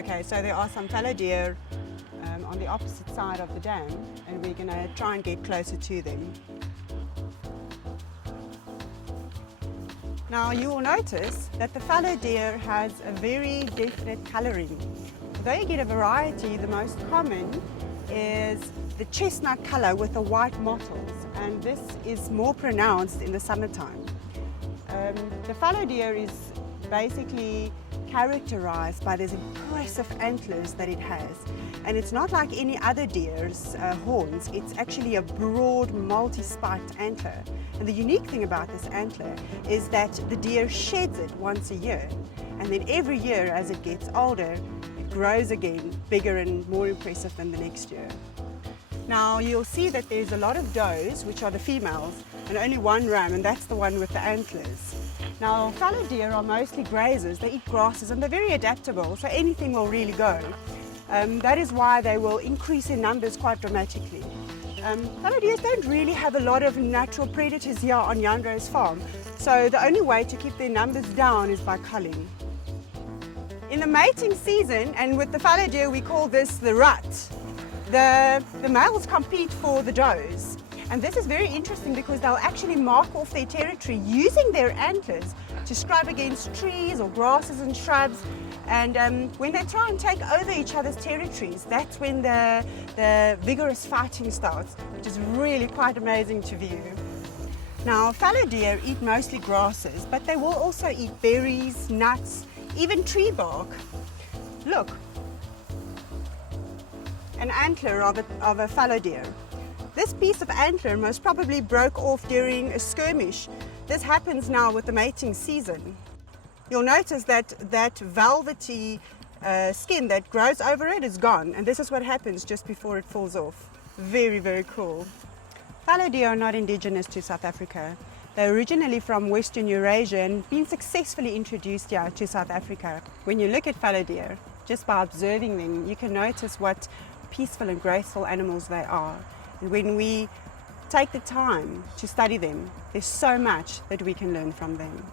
Okay, so there are some fallow deer on the opposite side of the dam, and we're going to try and get closer to them. Now you will notice that the fallow deer has a very definite colouring. Though you get a variety, the most common is the chestnut colour with the white mottles, and this is more pronounced in the summertime. The fallow deer is basically characterized by these impressive antlers that it has, and it's not like any other deer's horns. It's actually a broad multi-spiked antler, and the unique thing about this antler is that the deer sheds it once a year, and then every year as it gets older it grows again, bigger and more impressive than the next year. Now you'll see that there's a lot of does, which are the females, and only one ram, and that's the one with the antlers. Now fallow deer are mostly grazers. They eat grasses and they're very adaptable, so anything will really go. That is why they will increase in numbers quite dramatically. Fallow deer don't really have a lot of natural predators here on Jan farm, so the only way to keep their numbers down is by culling. In the mating season, and with the fallow deer we call this the rut, the males compete for the does. And this is very interesting because they'll actually mark off their territory using their antlers to scrub against trees or grasses and shrubs. And when they try and take over each other's territories, that's when the vigorous fighting starts, which is really quite amazing to view. Now, fallow deer eat mostly grasses, but they will also eat berries, nuts, even tree bark. Look, an antler of a fallow deer. This piece of antler most probably broke off during a skirmish. This happens now with the mating season. You'll notice that that velvety skin that grows over it is gone, and this is what happens just before it falls off. Very, very cool. Fallow deer are not indigenous to South Africa. They're originally from Western Eurasia and been successfully introduced here to South Africa. When you look at fallow deer, just by observing them, you can notice what peaceful and graceful animals they are. And when we take the time to study them, there's so much that we can learn from them.